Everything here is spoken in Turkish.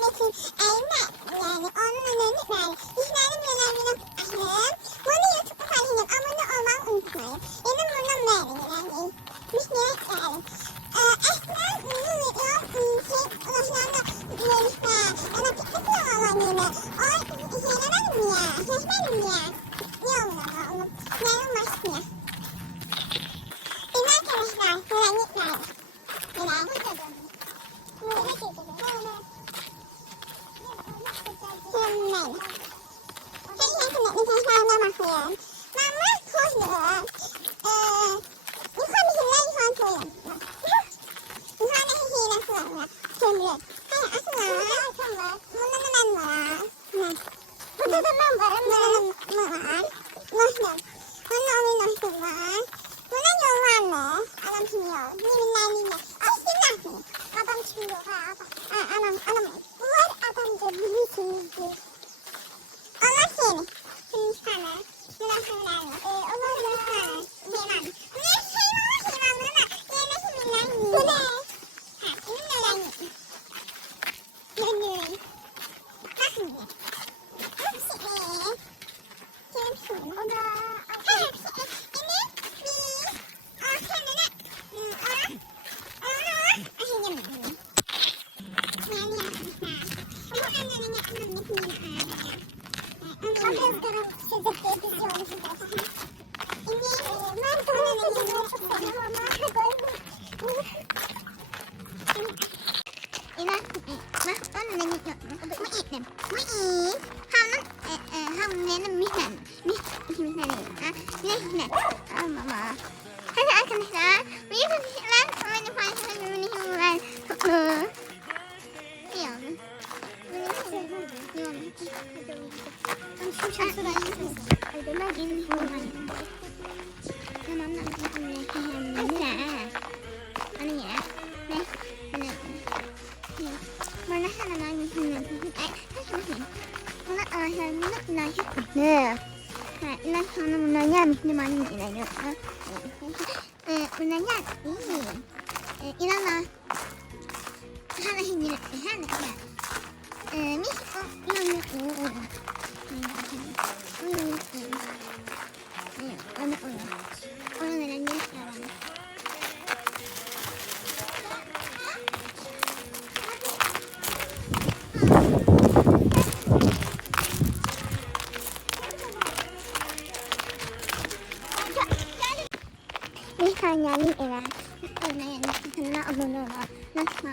metin eline yani onun önüne verdim. İşlerim önemli ahım. Bunu YouTube kanalına abone olmayı unutmayın. Benim burnum verin yani. Müşteriye verin. Eskiden bu video ulaşlarında görüşme. Ama TikTok'ta olan yine. O şeylemedim mi ya? Seçmedim mi ya? Ne olur oğlum? Yarın başlıyor. Benim arkadaşlar güvenlikler. Güvenlik dedim. Mükemmel. Sen yakında çalışmalarına bakıyorum. Ben bu koşuyorum. Yukarı bizimle yukarı koyuyorum. Yukarıda her şeyi nasıl var? Kömür. Hayır aslında bunda da ben var. Burada da ben varım. Burada da var. Noşum. Bunda onun noşum var. Burada yollarlı. Adam kim yol? Yeminler. Aslında mı? Adam kim yol? Adam. Var adamca bilirsiniz. Allah seni. Şimdi sana. Bundan sonra onlar da sana. Yemem. Bunlar hayvan buna. Yemesin bunlar. Bu ne? Ha, benim de öğrendim. Gönlüyorum. Bakın bir. Hepsi ne? Hepsi ne? O da... Hepsi ne? Benim bir... Kendine... Ona... Ahiyem. Yani yapmışlar. Ama annenin yakınlarını yapmayayım. Ama kızlarım çocuk diye biz yolu çocuk. Ben torunun yanına çok seviyorum ama hadi arkadaşlar, bu yapımcılar benim paylaşımlarımı ben tutlu. İyi oldu. İyi oldu. Şu şarkıda ben gelin olmayayım. Tamam lan. Ano ya? Ne? Mana sana na yung ay, wala na yun. Ilan sana mo na yan, hindi man yung ilan yun. Una yan, ilan na, hala hindi na, hala yan. Misiko, ilan yun. Ano na lang yun. Geldim eve. Öyle yani kanala abone olma. Nasıl